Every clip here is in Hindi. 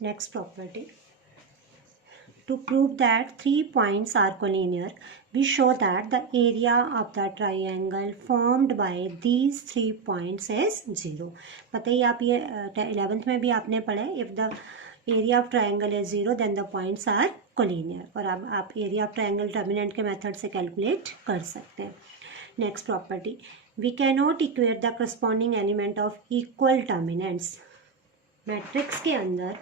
Next property. To prove that 3 points are collinear, we show that the area of the triangle formed by these 3 points is 0. पता ही आप ये 11th में भी आपने पढ़ा है, if the area of triangle is 0 then the points are collinear. और अब आप area of triangle determinant के मेथड से कैलकुलेट कर सकते हैं. Next property. We cannot equate the corresponding element of equal determinants. Matrix के अंदर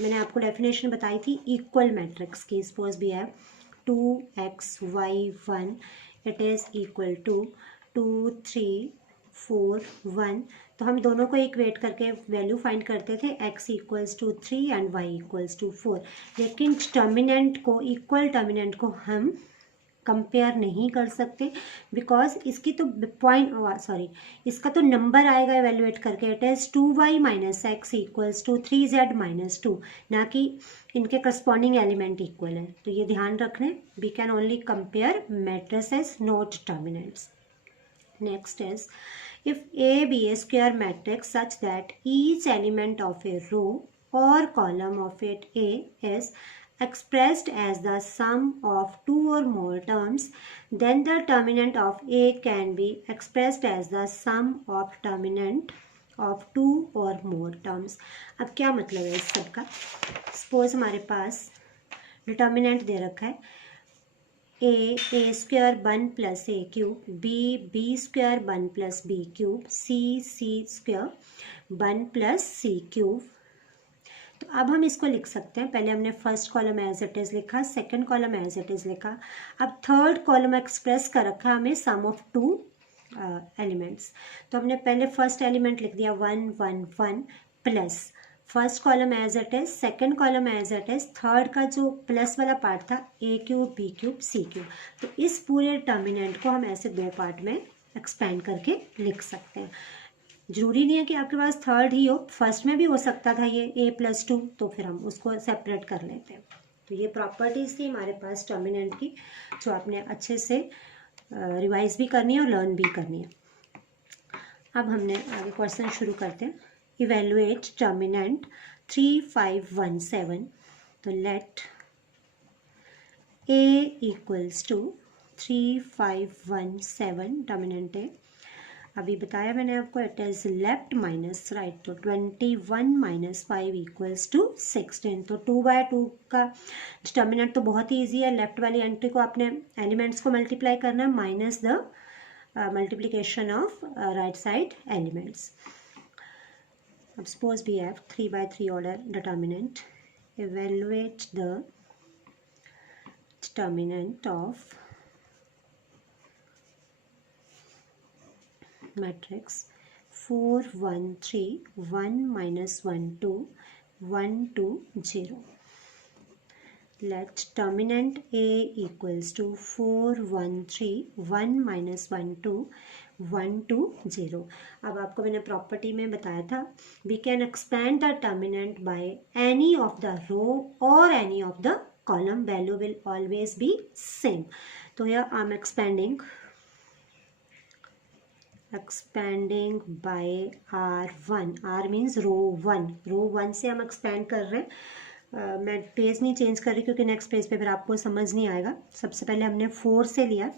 मैंने आपको डेफिनेशन बताई थी इक्वल मैट्रिक्स की. सपोज भी है 2x y1 it is equal to 2 3 4 1. तो हम दोनों को इक्वेट करके वैल्यू फाइंड करते थे x equals to 3 and y equals to 4. लेकिन टर्मिनेंट को इक्वल टर्मिनेंट को हम कंपेयर नहीं कर सकते बिकॉज इसकी तो इसका तो नंबर आएगा एवेल्युएट करके. It is 2y minus x equals to 3z minus 2, ना कि इनके करस्पॉन्डिंग एलिमेंट इक्वल है. तो ये ध्यान रखना. We can only compare matrices not determinants. Next is if A be a square matrix such that each element of a row or column of it A is expressed as the sum of 2 or more terms, then the determinant of A can be expressed as the sum of determinant of 2 or more terms. अब क्या मतलब है इस सब का? सपोज हमारे पास डिटर्मिनेंट दे रखा है a square 1 plus a cube, b square 1 plus b cube, c square 1 plus c cube. तो अब हम इसको लिख सकते हैं. पहले हमने first column as it is लिखा, second column as it is लिखा. अब थर्ड कॉलम एक्सप्रेस कर रखा हमें सम ऑफ 2 एलिमेंट्स. तो हमने पहले फर्स्ट एलिमेंट लिख दिया 1 1 1 plus first column as it is, second column as it is, third का जो प्लस वाला पार्ट था a cube b cube c cube. तो इस पूरे टर्मिनेंट को हम ऐसे 2 पार्ट में एक्सपेंड करके लिख सकते हैं. जरूरी नहीं है कि आपके पास थर्ड ही हो, फर्स्ट में भी हो सकता था ये a+2, तो फिर हम उसको सेपरेट कर लेते हैं. तो ये प्रॉपर्टीज़ थी हमारे पास टर्मिनेंट की जो आपने अच्छे से रिवाइज भी करनी है और लर्न भी करनी है. अब हमने आगे क्वेश्चन शुरू करते हैं. इवेलुएट टर्मिनेंट 3 5 1 7. तो लेट a इक्वल्स टू 3 5 1 7 टर्मिनेंट है. अभी बताया मैंने आपको it is left minus right. तो 21 माइनस 5 इक्वल्स टू 16. तो 2/2 का डिटर्मिनेंट तो बहुत ही ईजी है. लेफ्ट वाली एंट्री को आपने एलिमेंट्स को मल्टीप्लाई करना है minus the multiplication of right side elements. अब suppose we have 3/3 order determinant. Evaluate the determinant of matrix 4 1 3 1 minus 1 2 1 2 0. Let determinant A equals to 4 1 3 1 minus 1 2 1 2 0. अब आपको मैंने प्रॉपर्टी में बताया था we can expand the determinant by any of the row or any of the column. Value will always be same. तो here I am expanding by R1. R means रो 1 से हम एक्सपेंड कर रहे हैं. मैं पेज नहीं चेंज कर रही क्योंकि नेक्स्ट पेज पे फिर आपको समझ नहीं आएगा. सबसे पहले हमने 4 से लिया.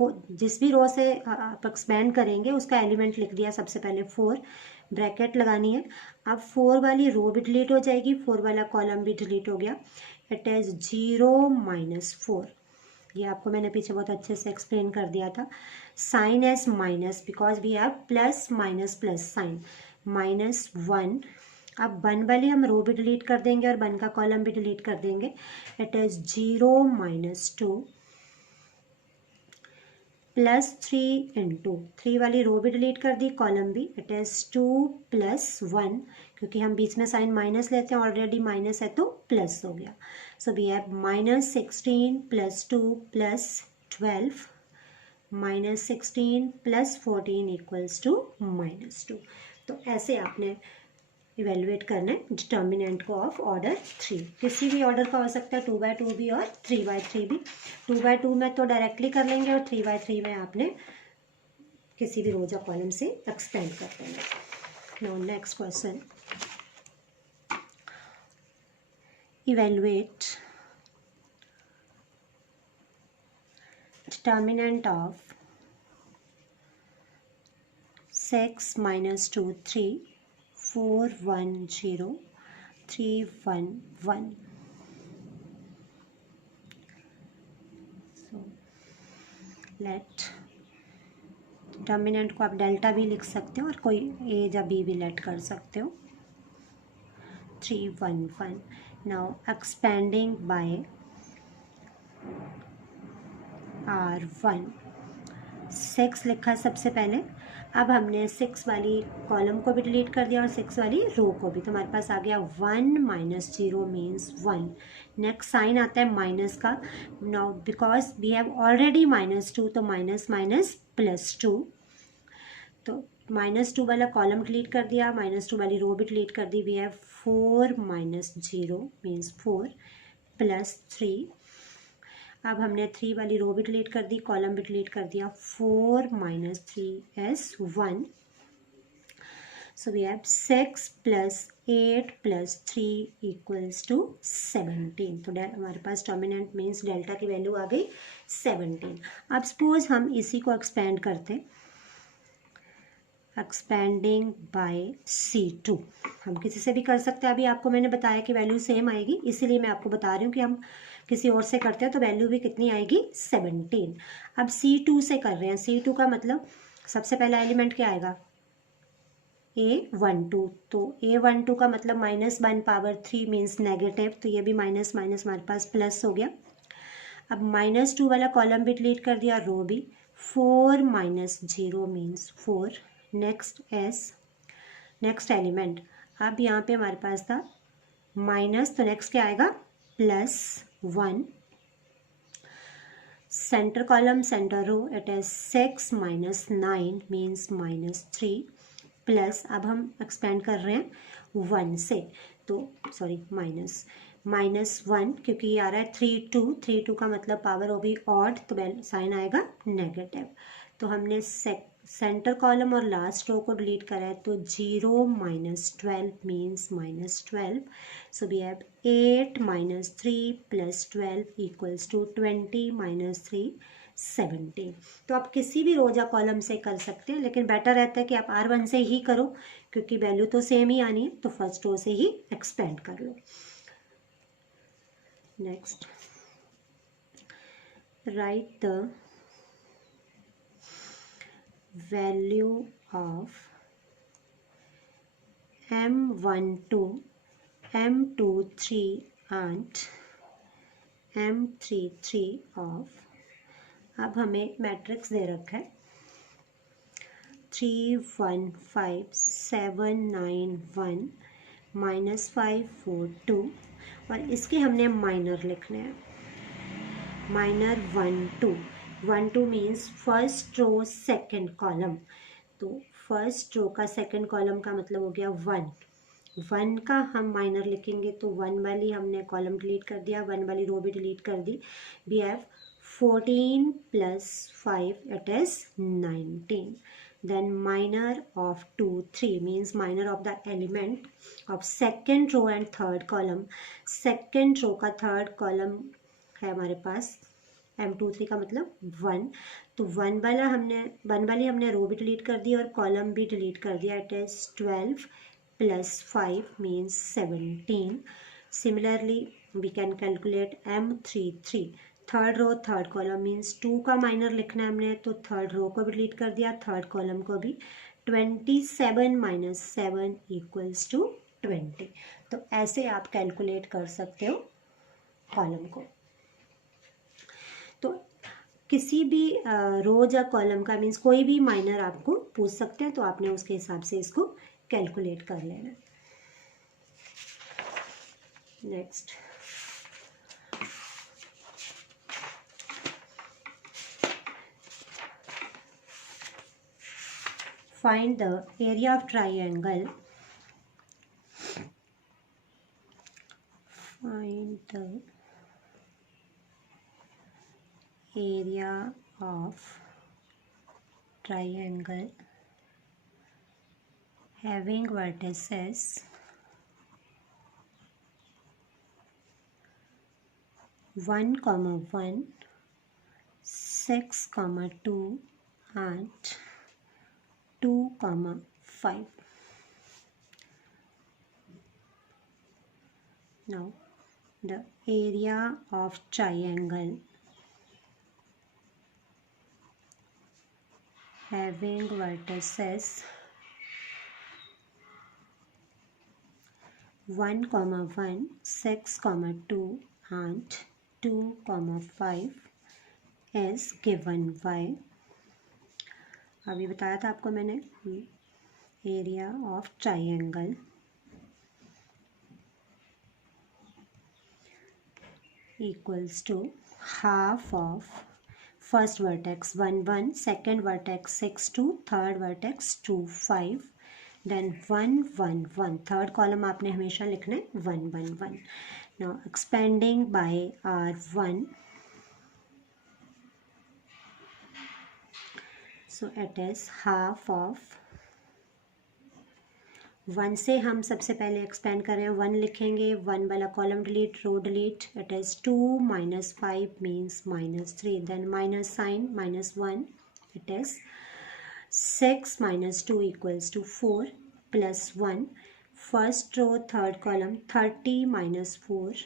जिस भी रो से आप एक्सपेंड करेंगे उसका एलिमेंट लिख दिया सबसे पहले 4, ब्रैकेट लगानी है. अब 4 वाली रो भी डिलीट हो जाएगी, 4 वाला कॉलम भी डिलीट हो गया. It is 0 minus 4. ये आपको मैंने पीछे बहुत अच्छे से एक्सप्लेन कर दिया था. Sign as minus because we have plus minus plus sign minus 1. अब 1 वाली हम रो भी डिलीट कर देंगे और 1 का कॉलम भी डिलीट कर देंगे. It is 0 minus 2 plus 3 into 3 वाली रो भी डिलीट कर दी, कॉलम भी. इट इज़ 2 प्लस 1 क्योंकि हम बीच में साइन माइनस लेते हैं, ऑलरेडी माइनस है तो प्लस हो गया. So we have minus 16 plus 2 plus 12 minus 16 plus 14 equals to minus 2. तो ऐसे आपने इवेलुएट करना है डिटर्मिनेंट को ऑफ ऑर्डर 3. किसी भी ऑर्डर का हो सकता है 2/2 भी और 3/3 भी. 2/2 में तो डायरेक्टली कर लेंगे और 3/3 में आपने किसी भी रोज या कॉलम से एक्सपेंड कर देना. Now next question. evaluate determinant of 6 minus 2 3 4 1 0 3 1 1. So let determinant को आप डेल्टा भी लिख सकते हो और कोई ए या बी भी लेट कर सकते हो. 3 1 1. नाउ एक्सपेंडिंग बाय R1 6 लिखा सबसे पहले. अब हमने 6 वाली कॉलम को भी डिलीट कर दिया और 6 वाली रो को भी. तो हमारे पास आ गया 1 माइनस 0 मीन्स 1. नेक्स्ट साइन आता है माइनस का. Now because we have already -2 तो माइनस माइनस +2. तो -2 वाला कॉलम डिलीट कर दिया, -2 वाली रो भी डिलीट कर दी. We have 4 minus 0 means 4 +3. अब हमने 3 वाली रो भी डिलीट कर दी, कॉलम भी डिलीट कर दिया. 4 minus 3 is 1. So we have 6 plus 8 plus 3 equals to 17. तो हमारे पास डोमिनेंट मीन्स डेल्टा की वैल्यू आ गई 17. अब सपोज हम इसी को एक्सपेंड करते, एक्सपेंडिंग बाय C2. हम किसी से भी कर सकते हैं. अभी आपको मैंने बताया कि वैल्यू सेम आएगी, इसीलिए मैं आपको बता रही हूँ कि हम किसी और से करते हैं तो वैल्यू भी कितनी आएगी 17. अब C2 से कर रहे हैं. C2 का मतलब सबसे पहला एलिमेंट क्या आएगा A12. तो A12 का मतलब -1/3 मीन्स नेगेटिव. तो ये भी माइनस माइनस हमारे पास प्लस हो गया. अब -2 वाला कॉलम भी डिलीट कर दिया, रो भी. 4 minus 0 means 4. Next S, next element. अब यहाँ पे हमारे पास था माइनस, तो नेक्स्ट क्या आएगा +1. Centre column centre row, it is 6 minus 9 means -3 plus. अब हम एक्सपेंड कर रहे हैं 1 से, तो सॉरी -1 क्योंकि ये आ रहा है 3 2. 3 2 का मतलब पावर होगी ऑड, तो साइन आएगा नेगेटिव. तो हमने सेंटर कॉलम और लास्ट रो को डिलीट करा है, तो 0 minus 12 means -12. So we have 8 minus 3 plus 12 equals to 20 minus 3 17. तो आप किसी भी रो या कॉलम से कर सकते हैं, लेकिन बेटर रहता है कि आप R1 से ही करो क्योंकि वैल्यू तो सेम ही आनी है. तो फर्स्ट रो से ही एक्सपेंड कर लो. Next, write the value of M12, M23 and M33 of. अब हमें मैट्रिक्स दे रखा है 3 1 5 7 9 1 -5 4 2 और इसके हमने माइनर लिखने हैं. Minor 1 2. 1 2 means first row second column. तो फर्स्ट रो का सेकंड कॉलम का मतलब हो गया 1 का हम माइनर लिखेंगे. तो 1 वाली हमने कॉलम डिलीट कर दिया, 1 वाली रो भी डिलीट कर दी. We have 14 plus 5 it is 19. Then minor of 2 3 means minor of the element of second row and third column. Second row का थर्ड कॉलम है हमारे पास M23 का मतलब 1. तो 1 वाली हमने रो भी डिलीट कर दी और कॉलम भी डिलीट कर दिया. It is 12 plus 5 means 17. Similarly we can calculate M33. Third row third column means 2 का माइनर लिखना है हमने, तो थर्ड रो को भी डिलीट कर दिया, थर्ड कॉलम को भी. 27 माइनस 7 इक्वल्स टू 20. तो ऐसे आप कैलकुलेट कर सकते हो कॉलम को. तो किसी भी रो या कॉलम का मीन्स कोई भी माइनर आपको पूछ सकते हैं, तो आपने उसके हिसाब से इसको कैलकुलेट कर लेना. Next, find the area of triangle. Find the area of triangle having vertices 1, 6, 2 and 2, 5. Now the area of triangle having vertices 1, 6, 2 and 2, 5 is given by, अभी बताया था आपको मैंने, area of triangle equals to half of first vertex 1, 1, second vertex 6, 2, third vertex 2, 5, then 1, 1, 1. Third column आपने हमेशा लिखना है 1, 1, 1. Now expanding by R1, so it is half of 1 से हम सबसे पहले एक्सपेंड कर रहे हैं 1 लिखेंगे 1 वाला column delete row delete it is 2 minus 5 means -3 then minus sign -1 it is 6 minus 2 equals to 4 plus 1 first row third column 30 minus 4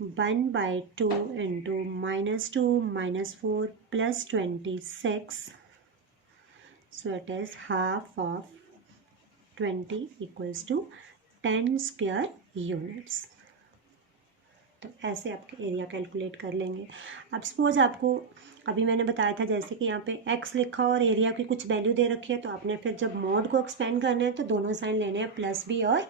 1 by 2 into -2 minus 4 plus 26 so it is half of 20 equals to 10 square units. तो ऐसे आपके एरिया कैलकुलेट कर लेंगे. अब सपोज आपको अभी मैंने बताया था जैसे कि यहाँ पे x लिखा और एरिया की कुछ वैल्यू दे रखी है तो आपने फिर जब मॉड को एक्सपेंड करना है तो दोनों साइन लेने हैं प्लस भी और